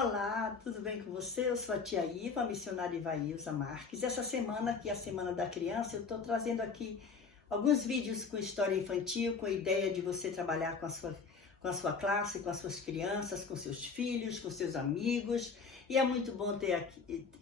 Olá, tudo bem com você? Eu sou a tia Iva, a missionária Ivailza Marques. Essa semana, que é a Semana da Criança, eu estou trazendo aqui alguns vídeos com história infantil, com a ideia de você trabalhar com a sua classe, com as suas crianças, com seus filhos, com seus amigos. E é muito bom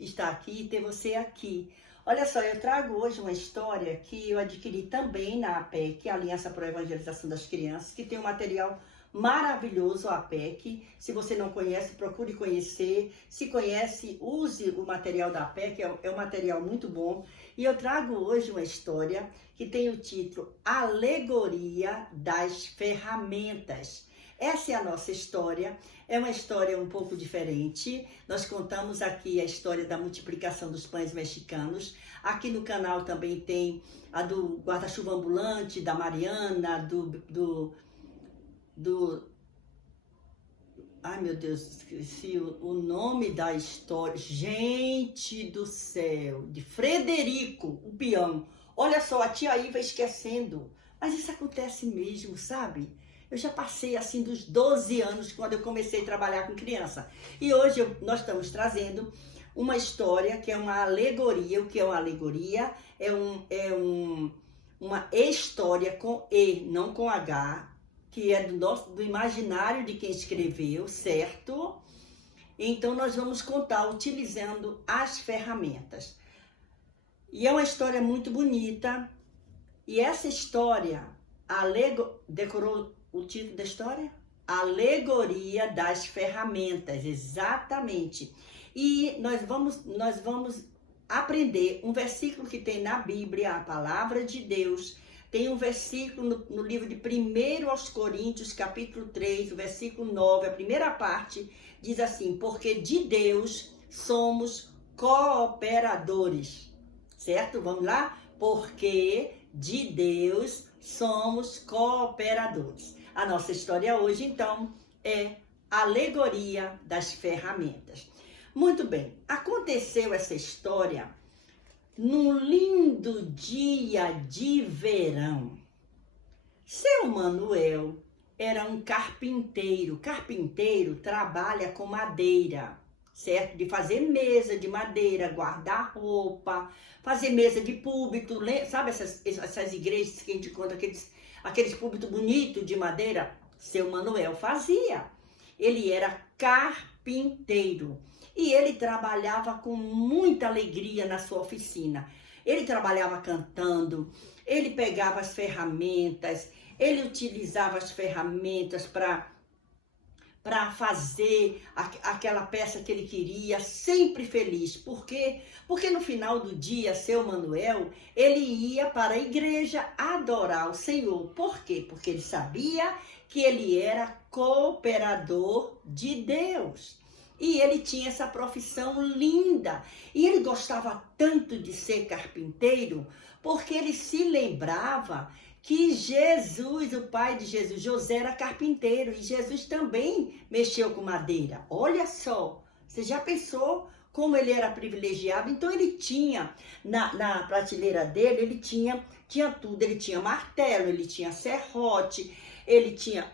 estar aqui e ter você aqui. Olha só, eu trago hoje uma história que eu adquiri também na APEC, a Aliança para a Evangelização das Crianças, que tem um material maravilhoso, a APEC. Se você não conhece, procure conhecer. Se conhece, use o material da APEC, é um material muito bom. E eu trago hoje uma história que tem o título Alegoria das Ferramentas. Essa é a nossa história, é uma história um pouco diferente. Nós contamos aqui a história da multiplicação dos pães mexicanos. Aqui no canal também tem a do guarda-chuva ambulante, da Mariana, ai meu Deus, esqueci o nome da história. Gente do céu, de Frederico, o peão. Olha só, a tia Iva esquecendo. Mas isso acontece mesmo, sabe? Eu já passei assim dos 12 anos quando eu comecei a trabalhar com criança. E hoje nós estamos trazendo uma história que é uma alegoria. O que é uma alegoria? Uma história com E, não com H, que é do imaginário de quem escreveu, certo? Então nós vamos contar utilizando as ferramentas. E é uma história muito bonita. E essa história, decorou o título da história? Alegoria das Ferramentas, exatamente. E nós vamos aprender um versículo que tem na Bíblia, a palavra de Deus. Tem um versículo no livro de 1 aos Coríntios, capítulo 3, o versículo 9, a primeira parte, diz assim: porque de Deus somos cooperadores. Certo? Vamos lá? Porque de Deus somos cooperadores. A nossa história hoje, então, é Alegoria das Ferramentas. Muito bem, aconteceu essa história num lindo dia de verão. Seu Manuel era um carpinteiro. Carpinteiro trabalha com madeira, certo? De fazer mesa de madeira, guardar roupa, fazer mesa de púlpito. Sabe essas igrejas que a gente conta, aqueles púlpitos bonitos de madeira? Seu Manuel fazia. Ele era carpinteiro. E ele trabalhava com muita alegria na sua oficina. Ele trabalhava cantando, ele pegava as ferramentas, ele utilizava as ferramentas para fazer aquela peça que ele queria, sempre feliz. Por quê? Porque no final do dia, seu Manuel, ele ia para a igreja adorar o Senhor. Por quê? Porque ele sabia que ele era cooperador de Deus. E ele tinha essa profissão linda. E ele gostava tanto de ser carpinteiro, porque ele se lembrava que Jesus, o pai de Jesus, José, era carpinteiro. E Jesus também mexeu com madeira. Olha só, você já pensou como ele era privilegiado? Então ele tinha, na prateleira dele, ele tinha tudo. Ele tinha martelo, ele tinha serrote,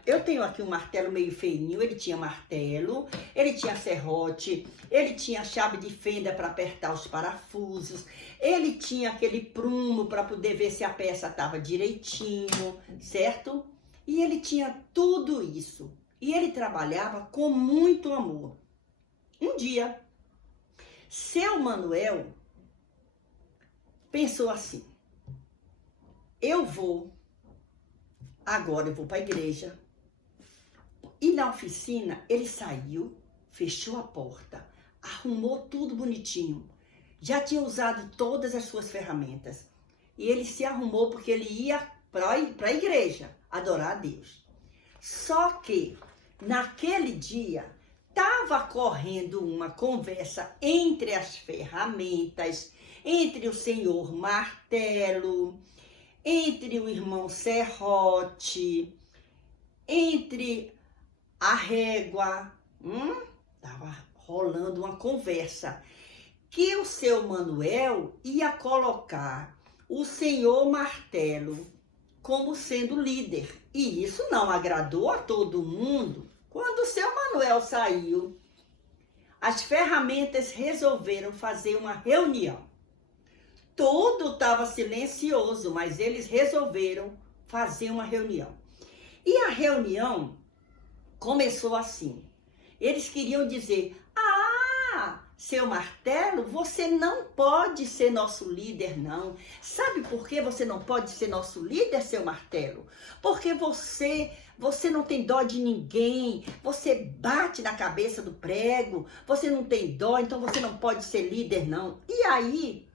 eu tenho aqui um martelo meio feinho, ele tinha martelo, ele tinha serrote, ele tinha chave de fenda para apertar os parafusos, ele tinha aquele prumo para poder ver se a peça estava direitinho, certo? E ele tinha tudo isso. E ele trabalhava com muito amor. Um dia, seu Manuel pensou assim: agora eu vou para a igreja. E na oficina, ele saiu, fechou a porta, arrumou tudo bonitinho. Já tinha usado todas as suas ferramentas. E ele se arrumou porque ele ia para a igreja adorar a Deus. Só que, naquele dia, estava correndo uma conversa entre as ferramentas, entre o senhor martelo, entre o irmão serrote, entre a régua. Estava rolando uma conversa que o seu Manuel ia colocar o senhor martelo como sendo líder. E isso não agradou a todo mundo. Quando o seu Manuel saiu as ferramentas resolveram fazer uma reunião. Tudo estava silencioso, mas eles resolveram fazer uma reunião. E a reunião começou assim. Eles queriam dizer: seu Martelo, você não pode ser nosso líder, não. Sabe por que você não pode ser nosso líder, seu Martelo? Porque você não tem dó de ninguém, você bate na cabeça do prego, você não tem dó, então você não pode ser líder, não. E aí,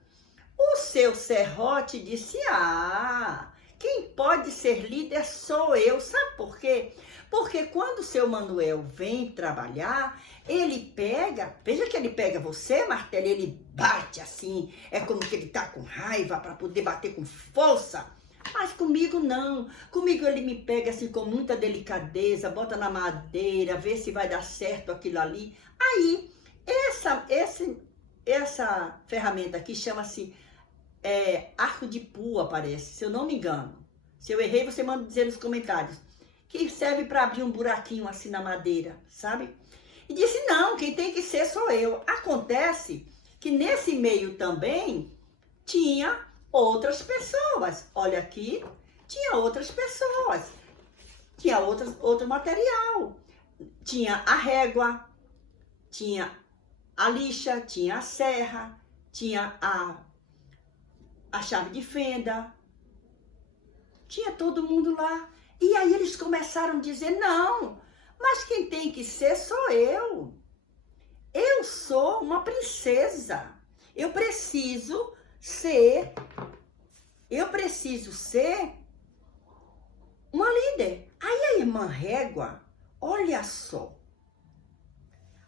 o seu serrote disse: quem pode ser líder sou eu. Sabe por quê? Porque quando o seu Manuel vem trabalhar, ele pega, veja que ele pega você, Martelo, ele bate assim, é como que ele tá com raiva para poder bater com força. Mas comigo não, comigo ele me pega assim com muita delicadeza, bota na madeira, vê se vai dar certo aquilo ali. Aí, essa ferramenta aqui chama-se arco de pua, parece, se eu não me engano. Se eu errei, você manda dizer nos comentários. Que serve para abrir um buraquinho assim na madeira, sabe? E disse: não, quem tem que ser sou eu. Acontece que nesse meio também tinha outras pessoas. Olha aqui, tinha outras pessoas. Tinha outro material. Tinha a régua, tinha a lixa, tinha a serra, tinha a chave de fenda. Tinha todo mundo lá. E aí eles começaram a dizer: não, mas quem tem que ser sou eu. Eu sou uma princesa. Eu preciso ser uma líder. Aí a irmã Régua, olha só.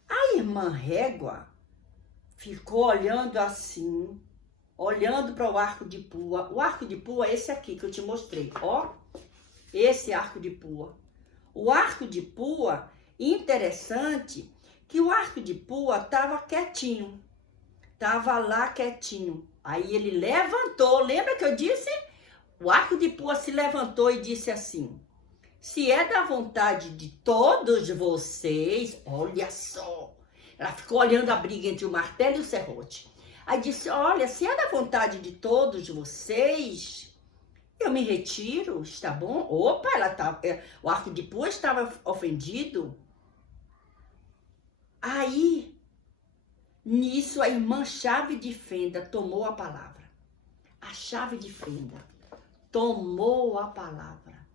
A irmã Régua ficou olhando assim, olhando para o arco de pua. O arco de pua é esse aqui que eu te mostrei, ó. Esse arco de pua. O arco de pua, interessante que o arco de pua estava quietinho. Estava lá quietinho. Aí ele levantou, lembra que eu disse? O arco de pua se levantou e disse assim: se é da vontade de todos vocês, olha só. Ela ficou olhando a briga entre o martelo e o serrote. Aí disse: olha, se é da vontade de todos vocês, eu me retiro, está bom? Opa, o arco de pua estava ofendido. Aí, nisso, a irmã Chave de Fenda tomou a palavra. A Chave de Fenda tomou a palavra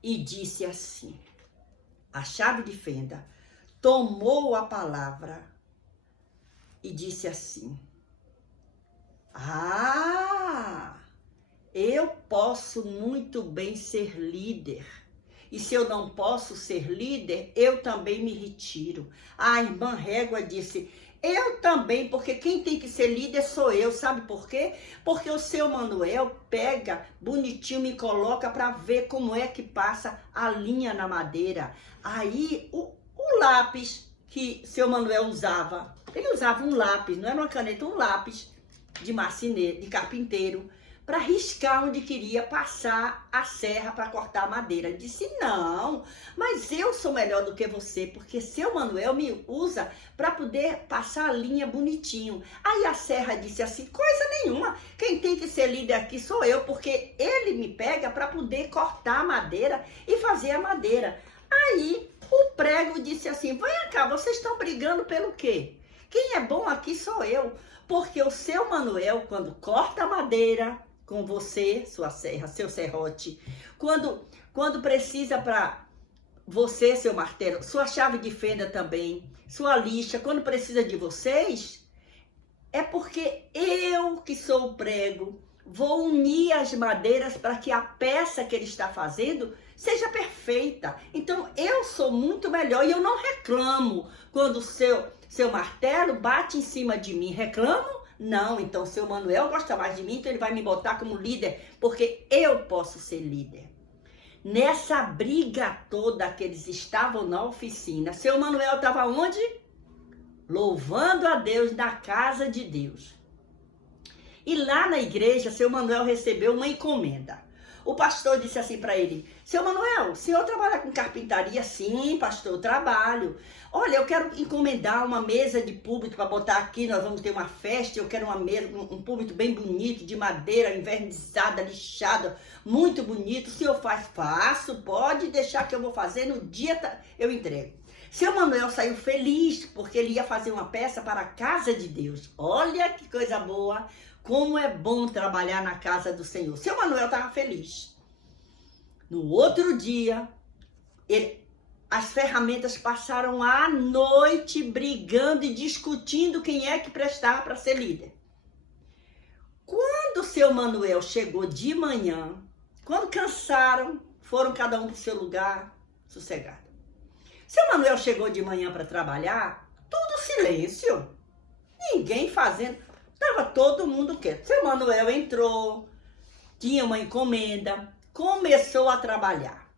e disse assim. A Chave de Fenda tomou a palavra e disse assim: eu posso muito bem ser líder. E se eu não posso ser líder, eu também me retiro. A irmã Régua disse: eu também, porque quem tem que ser líder sou eu. Sabe por quê? Porque o seu Manuel pega bonitinho, me coloca para ver como é que passa a linha na madeira. Aí o lápis que seu Manuel usava, ele usava um lápis, não era uma caneta, um lápis de marceneiro, de carpinteiro, para riscar onde queria passar a serra para cortar a madeira. Ele disse: não, mas eu sou melhor do que você, porque seu Manuel me usa para poder passar a linha bonitinho. Aí a serra disse assim: coisa nenhuma, quem tem que ser líder aqui sou eu, porque ele me pega para poder cortar a madeira e fazer a madeira. Aí o prego disse assim: vem cá, vocês estão brigando pelo quê? Quem é bom aqui sou eu, porque o seu Manuel, quando corta a madeira com você, sua serra, seu serrote, quando precisa para você, seu martelo, sua chave de fenda também, sua lixa, quando precisa de vocês, é porque eu, que sou o prego, vou unir as madeiras para que a peça que ele está fazendo seja perfeita. Então, eu sou muito melhor e eu não reclamo quando o seu martelo bate em cima de mim. Reclamo? Não, então seu Manuel gosta mais de mim, então ele vai me botar como líder, porque eu posso ser líder. Nessa briga toda que eles estavam na oficina, seu Manuel estava onde? Louvando a Deus na casa de Deus. E lá na igreja, seu Manuel recebeu uma encomenda. O pastor disse assim para ele: seu Manuel, o senhor trabalha com carpintaria? Sim, pastor, eu trabalho. Olha, eu quero encomendar uma mesa de púlpito para botar aqui, nós vamos ter uma festa, eu quero uma mesa, um púlpito bem bonito, de madeira, envernizada, lixada, muito bonito. O senhor faz? Faço, pode deixar que eu vou fazer, no dia eu entrego. Seu Manuel saiu feliz, porque ele ia fazer uma peça para a casa de Deus. Olha que coisa boa, como é bom trabalhar na casa do Senhor. Seu Manuel estava feliz. No outro dia, as ferramentas passaram a noite brigando e discutindo quem é que prestava para ser líder. Quando seu Manuel chegou de manhã, quando cansaram, foram cada um para o seu lugar, sossegado. Seu Manuel chegou de manhã para trabalhar, tudo silêncio, ninguém fazendo, estava todo mundo quieto. Seu Manuel entrou, tinha uma encomenda, começou a trabalhar.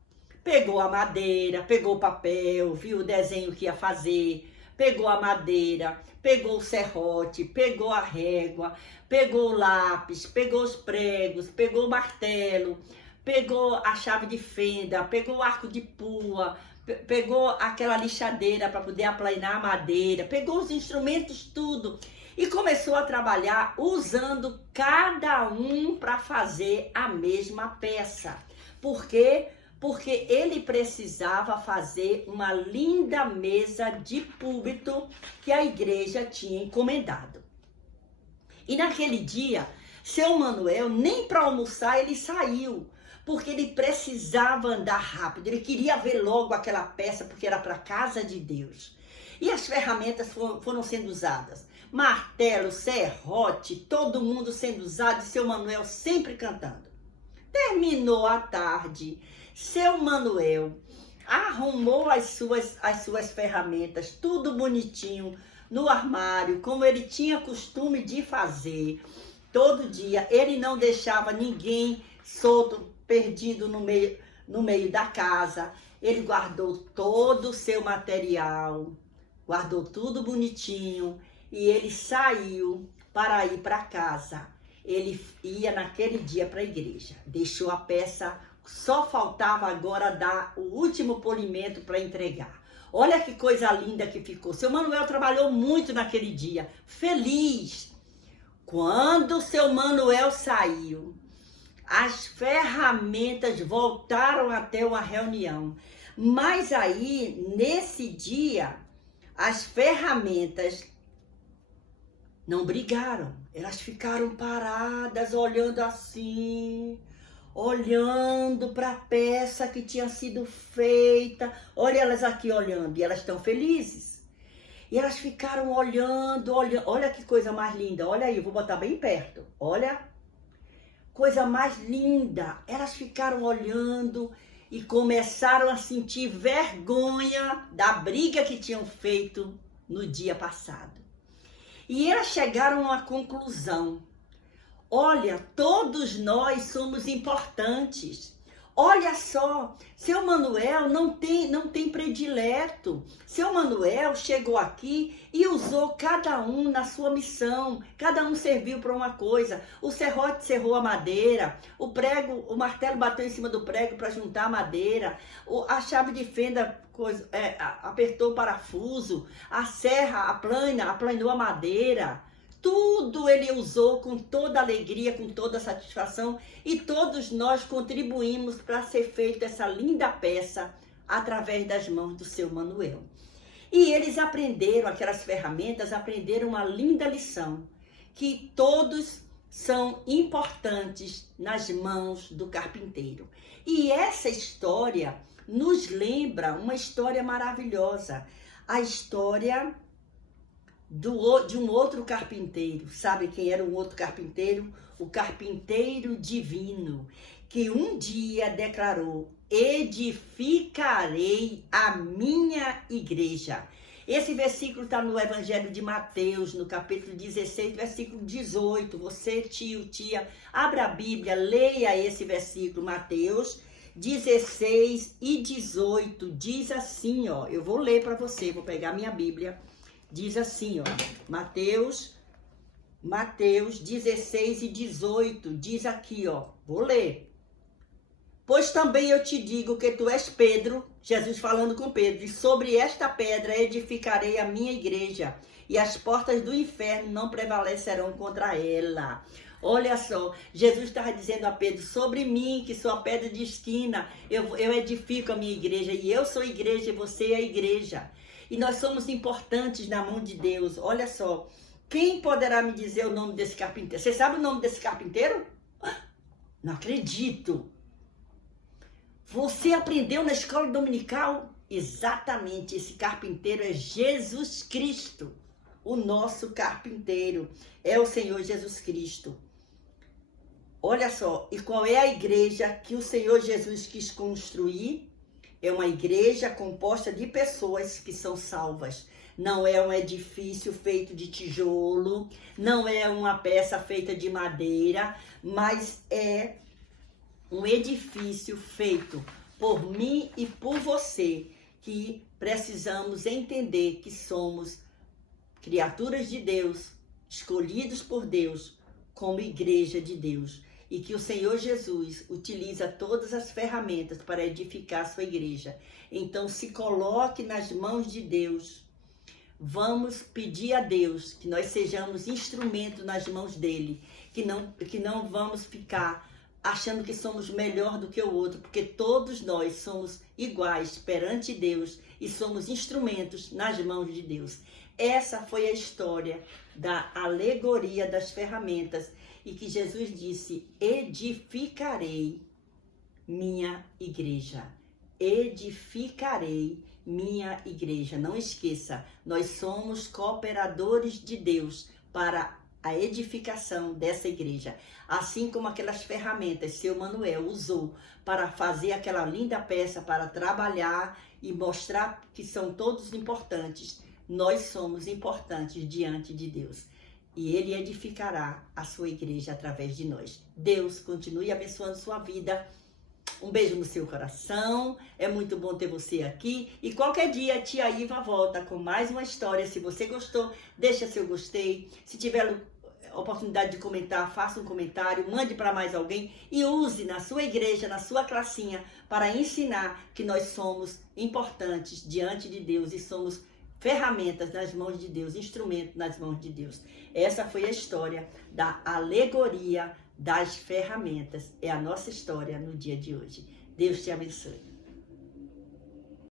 Pegou a madeira, pegou o papel, viu o desenho que ia fazer, pegou a madeira, pegou o serrote, pegou a régua, pegou o lápis, pegou os pregos, pegou o martelo, pegou a chave de fenda, pegou o arco de pua, pegou aquela lixadeira para poder aplanar a madeira, pegou os instrumentos, tudo, e começou a trabalhar usando cada um para fazer a mesma peça. Por quê? Porque ele precisava fazer uma linda mesa de púlpito que a igreja tinha encomendado. E naquele dia, seu Manuel, nem para almoçar ele saiu, porque ele precisava andar rápido, ele queria ver logo aquela peça, porque era para a casa de Deus. E as ferramentas foram sendo usadas, martelo, serrote, todo mundo sendo usado, e seu Manuel sempre cantando. Terminou a tarde, seu Manuel arrumou as suas ferramentas, tudo bonitinho, no armário, como ele tinha costume de fazer todo dia. Ele não deixava ninguém solto, perdido no meio da casa. Ele guardou todo o seu material, guardou tudo bonitinho e ele saiu para ir para casa. Ele ia naquele dia para a igreja, deixou a peça, só faltava agora dar o último polimento para entregar. Olha que coisa linda que ficou. Seu Manuel trabalhou muito naquele dia, feliz. Quando seu Manuel saiu, as ferramentas voltaram até uma reunião. Mas aí, nesse dia, as ferramentas não brigaram. Elas ficaram paradas, olhando assim, olhando para a peça que tinha sido feita. Olha elas aqui olhando, e elas estão felizes. E elas ficaram olhando, olha que coisa mais linda. Olha aí, eu vou botar bem perto. Olha, coisa mais linda. Elas ficaram olhando e começaram a sentir vergonha da briga que tinham feito no dia passado. E elas chegaram a uma conclusão. Olha, todos nós somos importantes. Olha só, seu Manuel não tem predileto. Seu Manuel chegou aqui e usou cada um na sua missão. Cada um serviu para uma coisa. O serrote serrou a madeira. O martelo bateu em cima do prego para juntar a madeira. A chave de fenda apertou o parafuso. A serra, aplanou a madeira. Tudo ele usou com toda alegria, com toda satisfação, e todos nós contribuímos para ser feita essa linda peça através das mãos do seu Manuel. E eles aprenderam, aquelas ferramentas, aprenderam uma linda lição, que todos são importantes nas mãos do carpinteiro. E essa história nos lembra uma história maravilhosa, a história de um outro carpinteiro. Sabe quem era o outro carpinteiro? O carpinteiro divino, que um dia declarou: edificarei a minha igreja. Esse versículo está no Evangelho de Mateus, no capítulo 16, versículo 18. Você, tio, tia, abra a Bíblia, leia esse versículo, Mateus 16 e 18. Diz assim, ó, eu vou ler para você, vou pegar minha Bíblia. Diz assim, ó, Mateus 16 e 18, diz aqui, ó, vou ler. Pois também eu te digo que tu és Pedro, Jesus falando com Pedro, e sobre esta pedra edificarei a minha igreja, e as portas do inferno não prevalecerão contra ela. Olha só, Jesus estava dizendo a Pedro, sobre mim, que sou a pedra de esquina, eu edifico a minha igreja, e eu sou a igreja, e você é a igreja. E nós somos importantes na mão de Deus. Olha só, quem poderá me dizer o nome desse carpinteiro? Você sabe o nome desse carpinteiro? Não acredito. Você aprendeu na escola dominical? Exatamente, esse carpinteiro é Jesus Cristo. O nosso carpinteiro é o Senhor Jesus Cristo. Olha só, e qual é a igreja que o Senhor Jesus quis construir? É uma igreja composta de pessoas que são salvas. Não é um edifício feito de tijolo, não é uma peça feita de madeira, mas é um edifício feito por mim e por você, que precisamos entender que somos criaturas de Deus, escolhidos por Deus como igreja de Deus. E que o Senhor Jesus utiliza todas as ferramentas para edificar a sua igreja. Então se coloque nas mãos de Deus. Vamos pedir a Deus que nós sejamos instrumento nas mãos dele. Que não vamos ficar achando que somos melhor do que o outro. Porque todos nós somos iguais perante Deus e somos instrumentos nas mãos de Deus. Essa foi a história da alegoria das ferramentas. E que Jesus disse, edificarei minha igreja. Edificarei minha igreja. Não esqueça, nós somos cooperadores de Deus para a edificação dessa igreja. Assim como aquelas ferramentas seu Manuel usou para fazer aquela linda peça, para trabalhar e mostrar que são todos importantes, nós somos importantes diante de Deus. E ele edificará a sua igreja através de nós. Deus continue abençoando sua vida. Um beijo no seu coração. É muito bom ter você aqui. E qualquer dia a tia Iva volta com mais uma história. Se você gostou, deixa seu gostei. Se tiver oportunidade de comentar, faça um comentário, mande para mais alguém e use na sua igreja, na sua classinha, para ensinar que nós somos importantes diante de Deus e somos ferramentas nas mãos de Deus, instrumento nas mãos de Deus. Essa foi a história da alegoria das ferramentas. É a nossa história no dia de hoje. Deus te abençoe.